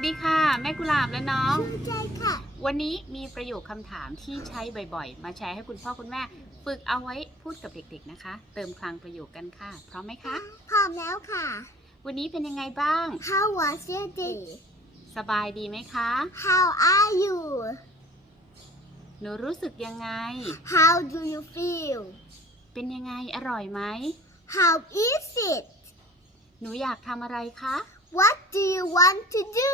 วัสดีค่ะ แม่กุหลาบและน้องชื่อใจค่ะ วันนี้มีประโยคคำถามที่ใช้บ่อยๆ มาแชร์ให้คุณพ่อคุณแม่ ฝึกเอาไว้พูดกับเด็กๆนะคะ เติมคลังประโยคกันค่ะ พร้อมไหมคะ พร้อมแล้วค่ะ วันนี้เป็นยังไงบ้าง How was your day สบายดีไหมคะ How are you หนูรู้สึกยังไง How do you feel เป็นยังไงอร่อยไหม How is it หนูอยากทำอะไรคะ What do you want to do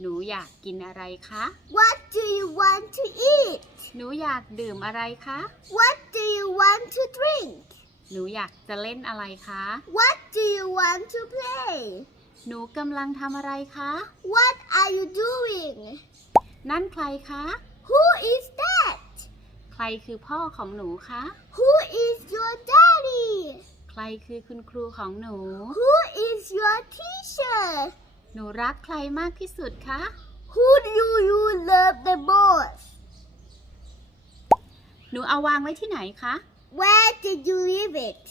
หนูอยากกินอะไรคะ What do you want to eat หนูอยากดื่มอะไรคะ What do you want to drink หนูอยากจะเล่นอะไรคะ What do you want to play หนูกำลังทำอะไรคะ What are you doing นั่นใครคะ Who is that ใครคือพ่อของหนูคะ Who is your daddy ใค รคือคุณครูของหนู Who is your teacher หนูรักใครมากที่สุดคะ Who do you love the most หนูเอาวางไว้ที่ไหนคะ Where did you leave it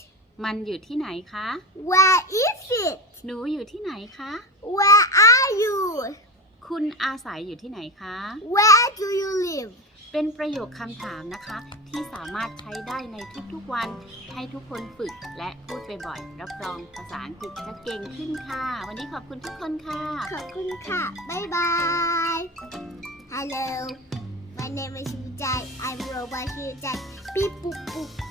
มันอยู่ที่ไหนคะ Where is it หนูอยู่ที่ไหนคะ Where are you คุณอาศัยอยู่ที่ไหนคะ Where do you live เป็นประโยคคำถามนะคะ ที่สามารถใช้ได้ในทุกๆวัน ให้ทุกคนฝึกและพูดไปบ่อยๆรับรองภาษาอังกฤษจะเก่งขึ้นค่ะ วันนี้ขอบคุณทุกคนค่ะ ขอบคุณค่ะ บ๊ายบาย Hello My name is Vijay I'm Robot Vijay ปีปุปุอีเป็ด